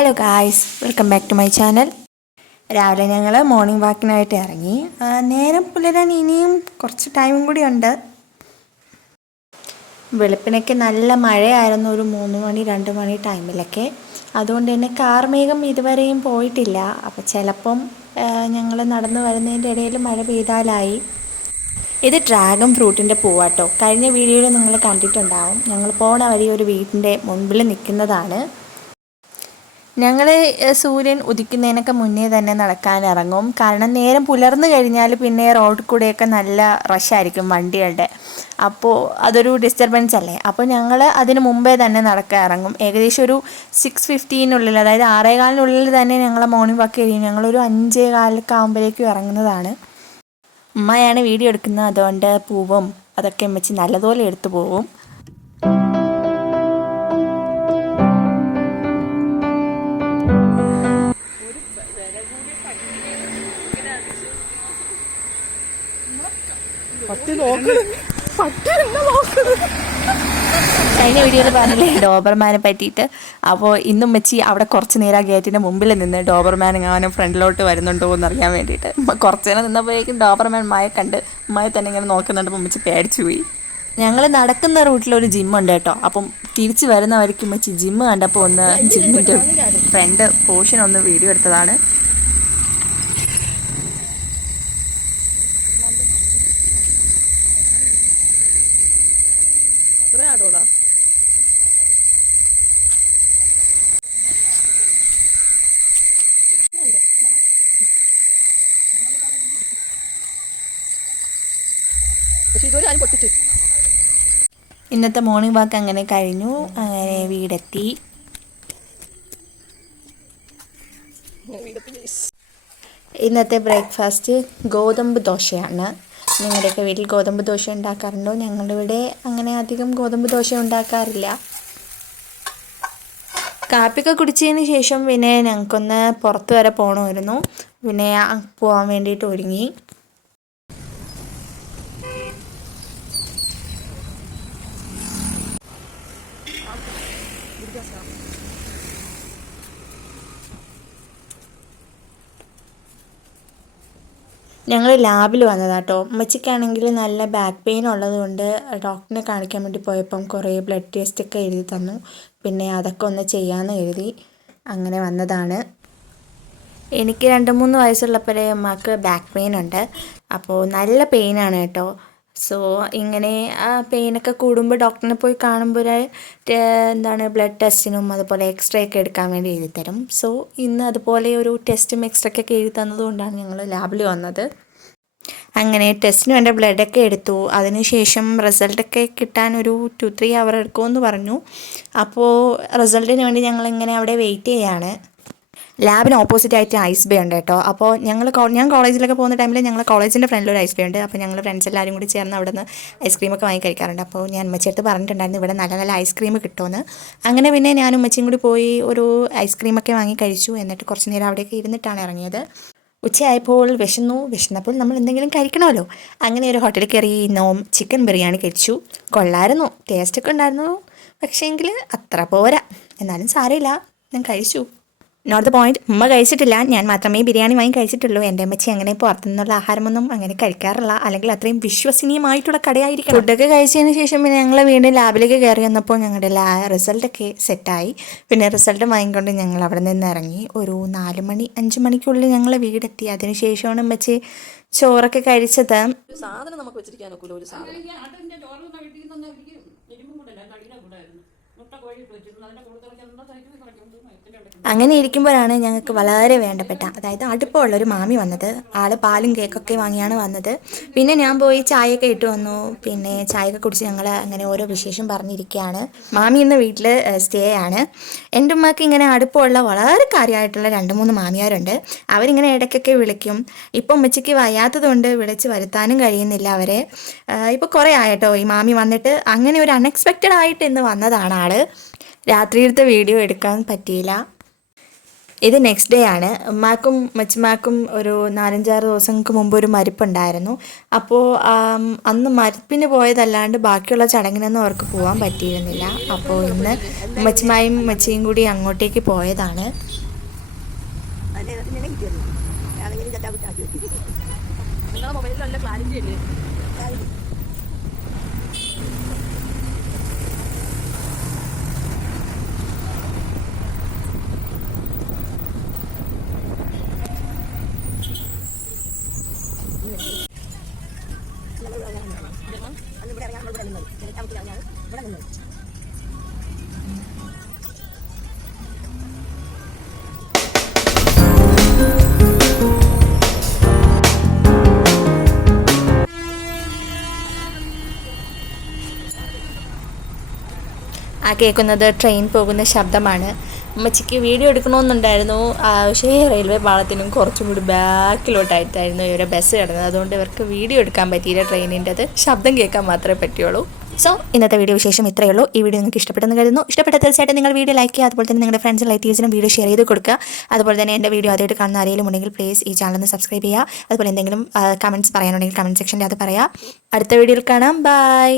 Hello guys welcome back to my channel രാവിലെ ഞങ്ങൾ morning വാക്കിനായിട്ട് ഇറങ്ങി. നേരം പുലരാൻ ഇനിയും കുറച്ച് ടൈമും കൂടി ഉണ്ട്. വെളുപ്പിനൊക്കെ നല്ല മഴയായിരുന്നു ഒരു മൂന്ന് മണി രണ്ട് മണി ടൈമിലൊക്കെ അതുകൊണ്ട് തന്നെ കാർമേഘം ഇതുവരെയും പോയിട്ടില്ല. അപ്പോൾ ചിലപ്പം ഞങ്ങൾ നടന്നു വരുന്നതിന്റെ ഇടയിൽ മഴ പെയ്താലായി. ഇത് ഡ്രാഗൺ ഫ്രൂട്ടിന്റെ പൂവാട്ടോ. കഴിഞ്ഞ വീഡിയോയിൽ നിങ്ങൾ കണ്ടിട്ടുണ്ടാവും. ഞങ്ങൾ പോണ വഴി ഒരു വീടിന്റെ മുൻപിൽ നിൽക്കുന്നതാണ് ഞങ്ങൾ സൂര്യൻ ഉദിക്കുന്നതിനൊക്കെ മുന്നേ തന്നെ നടക്കാൻ ഇറങ്ങും. കാരണം നേരം പുലർന്നു കഴിഞ്ഞാൽ പിന്നെ റോഡിൽ കൂടെയൊക്കെ നല്ല റഷായിരിക്കും വണ്ടികളുടെ. അപ്പോൾ അതൊരു ഡിസ്റ്റർബൻസ് അല്ലേ? അപ്പോൾ ഞങ്ങൾ അതിന് മുമ്പേ തന്നെ നടക്കാൻ ഇറങ്ങും. ഏകദേശം ഒരു സിക്സ് ഫിഫ്റ്റീനുള്ളിൽ അതായത് ആറേകാലിനുള്ളിൽ തന്നെ ഞങ്ങൾ മോർണിംഗ് വാക്ക് കഴിയും ഞങ്ങളൊരു അഞ്ചേ കാലൊക്കെ ആകുമ്പോഴേക്കും ഇറങ്ങുന്നതാണ്. ഉമ്മയാണ് വീഡിയോ എടുക്കുന്നത്. അതുകൊണ്ട് പൂവും അതൊക്കെ വെച്ച് നല്ലതുപോലെ എടുത്തു പോവും. കഴിഞ്ഞ വീഡിയോയിൽ പറഞ്ഞില്ലേ ഡോബർമാനെ പറ്റിയിട്ട്. അപ്പോൾ ഇന്നും വെച്ച് അവിടെ കുറച്ച് നേരം ആ ഗേറ്റിന്റെ മുമ്പിൽ നിന്ന് ഡോബർമാൻ എങ്ങാനും ഫ്രണ്ടിലോട്ട് വരുന്നുണ്ടോ എന്ന് അറിയാൻ വേണ്ടിയിട്ട്. കുറച്ച് നേരം നിന്നപ്പോഴേക്കും ഡോബർമാൻ മായ കണ്ട് മായ തന്നെ ഇങ്ങനെ നോക്കുന്നുണ്ട്. മുമ്പിച്ച് പേടിച്ചു പോയി. ഞങ്ങൾ നടക്കുന്ന റൂട്ടിൽ ഒരു ജിമ്മുണ്ട് കേട്ടോ. അപ്പം തിരിച്ചു വരുന്ന വഴിക്ക് ഉമ്മച്ചി ജിമ്മ് കണ്ടപ്പോൾ ഒന്ന് ജിമ്മിന്റെ ഫ്രണ്ട് പോർഷൻ ഒന്ന് വീഡിയോ എടുത്തതാണ്. ഇന്നത്തെ മോർണിംഗ് വാക്ക് അങ്ങനെ കഴിഞ്ഞു. അങ്ങനെ വീടെത്തി. ഇന്നത്തെ ബ്രേക്ക്ഫാസ്റ്റ് ഗോതമ്പ് ദോശയാണ്. നിങ്ങളുടെയൊക്കെ വീട്ടിൽ ഗോതമ്പ് ദോശ ഉണ്ടാക്കാറുണ്ടോ. ഞങ്ങളുടെ ഇവിടെ അങ്ങനെ അധികം ഗോതമ്പ് ദോശ ഉണ്ടാക്കാറില്ല. കാപ്പിയൊക്കെ കുടിച്ചതിന് ശേഷം പിന്നെ ഞങ്ങൾക്കൊന്ന് പുറത്ത് വരെ പോകണമായിരുന്നു. പിന്നെ പോകാൻ വേണ്ടിയിട്ട് ഒരുങ്ങി. ഞങ്ങൾ ലാബിൽ വന്നതാണ് കേട്ടോ ഉമ്മച്ചിക്കാണെങ്കിൽ നല്ല ബാക്ക് പെയിൻ ഉള്ളതുകൊണ്ട് ഡോക്ടറിനെ കാണിക്കാൻ വേണ്ടി പോയപ്പം കുറേ ബ്ലഡ് ടെസ്റ്റ് ഒക്കെ എഴുതി തന്നു. പിന്നെ അതൊക്കെ ഒന്ന് ചെയ്യാമെന്ന് എഴുതി അങ്ങനെ വന്നതാണ്. എനിക്ക് രണ്ട് മൂന്ന് വയസ്സുള്ളപ്പോഴേ അമ്മയ്ക്ക് ബാക്ക് പെയിൻ ഉണ്ട്. അപ്പോൾ നല്ല പെയിനാണ് കേട്ടോ. സോ ഇങ്ങനെ പെയിനൊക്കെ കൂടുമ്പോൾ ഡോക്ടറിനെ പോയി കാണുമ്പോൾ എന്താണ് ബ്ലഡ് ടെസ്റ്റിനും അതുപോലെ എക്സ്റേ ഒക്കെ എടുക്കാൻ വേണ്ടി എഴുതി തരും. സോ ഇന്ന് അതുപോലെ ഒരു ടെസ്റ്റും എക്സ്റേ ഒക്കെ എഴുതി തന്നതുകൊണ്ടാണ് ഞങ്ങൾ ലാബിൽ വന്നത്. അങ്ങനെ ടെസ്റ്റിന് വേണ്ട ബ്ലഡൊക്കെ എടുത്തു. അതിനുശേഷം റിസൾട്ടൊക്കെ കിട്ടാൻ ഒരു ടു ത്രീ അവർ എടുക്കുമെന്ന് പറഞ്ഞു. അപ്പോൾ റിസൾട്ടിന് വേണ്ടി ഞങ്ങളിങ്ങനെ അവിടെ വെയിറ്റ് ചെയ്യാണ്. ലാബിന് ഓപ്പോസിറ്റ് ആയിട്ട് ഐസ് ബേ ഉണ്ട് കേട്ടോ. അപ്പോൾ ഞങ്ങൾ ഞാൻ കോളേജിലൊക്കെ പോകുന്ന ടൈമിൽ ഞങ്ങൾ കോളേജിന്റെ ഫ്രണ്ടിൽ ഒരു ഐസ് ബേ ഉണ്ട്. അപ്പോൾ ഞങ്ങൾ ഫ്രണ്ട്സ് എല്ലാവരും കൂടി ചേർന്ന് അവിടെ നിന്ന് ഐസ്ക്രീമൊക്കെ വാങ്ങി കഴിക്കാറുണ്ട്. അപ്പോൾ ഞാൻ ഉമ്മച്ചടുത്ത് പറഞ്ഞിട്ടുണ്ടായിരുന്നു ഇവിടെ നല്ല നല്ല ഐസ്ക്രീം കിട്ടുമെന്ന്. അങ്ങനെ പിന്നെ ഞാൻ ഉമ്മച്ചിയും കൂടി പോയി ഒരു ഐസ്ക്രീമൊക്കെ വാങ്ങി കഴിച്ചു. എന്നിട്ട് കുറച്ച് നേരം അവിടെയൊക്കെ ഇരുന്നിട്ടാണ് ഇറങ്ങിയത്. ഉച്ചയായപ്പോൾ വിശന്നു. വിശന്നപ്പോൾ നമ്മൾ എന്തെങ്കിലും കഴിക്കണമല്ലോ. അങ്ങനെ ഒരു ഹോട്ടലിൽ കയറി നോം ചിക്കൻ ബിരിയാണി കഴിച്ചു. കൊള്ളായിരുന്നു. ടേസ്റ്റൊക്കെ ഉണ്ടായിരുന്നു. പക്ഷേ പക്ഷേങ്കിൽ അത്ര പോരാ. എന്നാലും സാരമില്ല. ഞാൻ കഴിച്ചു. നോട്ട് ദ പോയിന്റ് ഉമ്മ കഴിച്ചിട്ടില്ല. ഞാൻ മാത്രമേ ബിരിയാണി വാങ്ങി കഴിച്ചിട്ടുള്ളൂ. എന്റെ അമ്മച്ചി അങ്ങനെ പുറത്തുനിന്നുള്ള ആഹാരമൊന്നും അങ്ങനെ കഴിക്കാറില്ല. അല്ലെങ്കിൽ അത്രയും വിശ്വസനീയമായിട്ടുള്ള കടയായിരിക്കും ഫുഡൊക്കെ കഴിച്ചതിന് ശേഷം പിന്നെ ഞങ്ങൾ വീണ്ടും ലാബിലേക്ക് കയറി വന്നപ്പോൾ ഞങ്ങളുടെ ലാ റിസൾട്ടൊക്കെ സെറ്റായി പിന്നെ റിസൾട്ട് വാങ്ങിക്കൊണ്ട് ഞങ്ങൾ അവിടെ നിന്ന് ഇറങ്ങി. ഒരു നാല് മണി അഞ്ച് മണിക്കുള്ളിൽ ഞങ്ങൾ വീടെത്തി. അതിന് ശേഷമാണ് അമ്മച്ചി ചോറൊക്കെ കഴിച്ചത്. സാധനം നമുക്ക് വെച്ചിരിക്കാൻ ഒരു സാധനം. അങ്ങനെ ഇരിക്കുമ്പോഴാണ് ഞങ്ങൾക്ക് വളരെ വേണ്ടപ്പെട്ട അതായത് അടുപ്പമുള്ള ഒരു മാമി വന്നത്. ആൾ പാലും കേക്കൊക്കെ വാങ്ങിയാണ് വന്നത്. പിന്നെ ഞാൻ പോയി ചായയൊക്കെ ഇട്ട് വന്നു. പിന്നെ ചായയൊക്കെ കുടിച്ച് ഞങ്ങൾ അങ്ങനെ ഓരോ വിശേഷം പറഞ്ഞിരിക്കുകയാണ്. മാമി ഇന്ന് വീട്ടിൽ സ്റ്റേ ആണ്. എന്റെ ഉമ്മക്ക് ഇങ്ങനെ അടുപ്പമുള്ള വളരെ കാര്യമായിട്ടുള്ള രണ്ട് മൂന്ന് മാമിയാരുണ്ട്. അവരിങ്ങനെ ഇടയ്ക്കൊക്കെ വിളിക്കും. ഇപ്പം ഉമ്മച്ചിക്ക് വയ്യാത്തതുകൊണ്ട് വിളിച്ച് വരുത്താനും കഴിയുന്നില്ല അവരെ. ഇപ്പോൾ കുറേ ആയിട്ടോ ഈ മാമി വന്നിട്ട് അങ്ങനെ ഒരു അൺഎക്സ്പെക്റ്റഡ് ആയിട്ട് ഇന്ന് വന്നതാണ് ചെയ്തതാണ് രാത്രിയിലത്തെ വീഡിയോ എടുക്കാൻ പറ്റിയില്ല. ഇത് നെക്സ്റ്റ് ഡേ ആണ്. ഉമ്മാക്കും മച്ചുമാക്കും ഒരു നാലഞ്ചാറ് ദിവസങ്ങൾക്ക് മുമ്പ് ഒരു മരിപ്പുണ്ടായിരുന്നു. അപ്പോൾ അന്ന് മരിപ്പിന് പോയതല്ലാണ്ട് ബാക്കിയുള്ള ചടങ്ങിനൊന്നും അവർക്ക് പോകാൻ പറ്റിയിരുന്നില്ല. അപ്പോൾ ഇന്ന് മച്ചുമായും മച്ചിയും കൂടി അങ്ങോട്ടേക്ക് പോയതാണ്. നിങ്ങളുടെ മൊബൈലിലുള്ള പ്ലാനിന്റെ ആ കേൾക്കുന്നത് ട്രെയിൻ പോകുന്ന ശബ്ദമാണ്. അമ്മച്ചിക്ക് വീഡിയോ എടുക്കണമെന്നുണ്ടായിരുന്നു. പക്ഷേ റെയിൽവേ പാളത്തിനും കുറച്ചും കൂടി ബാക്കിലോട്ടായിട്ടായിരുന്നു ഇവരെ ബസ് കിടന്നത്. അതുകൊണ്ട് ഇവർക്ക് വീഡിയോ എടുക്കാൻ പറ്റിയില്ല ട്രെയിനിന്റെത് ശബ്ദം കേൾക്കാൻ മാത്രമേ പറ്റുള്ളൂ. സോ ഇന്നത്തെ വീഡിയോ വിശേഷം ഇത്രയേ ഉള്ളൂ. ഈ വീഡിയോ നിങ്ങൾക്ക് ഇഷ്ടപ്പെട്ടെന്ന് കരുതുന്നു. ഇഷ്ടപ്പെട്ട തീർച്ചയായിട്ടും നിങ്ങൾ വീഡിയോ ലൈക്ക് ചെയ്യുക. അതുപോലെ തന്നെ നിങ്ങളുടെ ഫ്രണ്ട്സ് റിലേറ്റീവ്സിനും വീഡിയോ ഷെയർ ചെയ്ത് കൊടുക്കുക. അതുപോലെ തന്നെ എന്റെ വീഡിയോ ആദ്യമായിട്ട് കാണുന്ന ആരെങ്കിലും ഉണ്ടെങ്കിൽ പ്ലീസ് ഈ ചാനൽ ഒന്ന് സബ്സ്ക്രൈബ് ചെയ്യുക. അതുപോലെ എന്തെങ്കിലും കമന്റ്സ് പറയാനുണ്ടെങ്കിൽ കമന്റ് സെക്ഷനിൽ അത് പറയാം. അടുത്ത വീഡിയോയിൽ കാണാം. ബൈ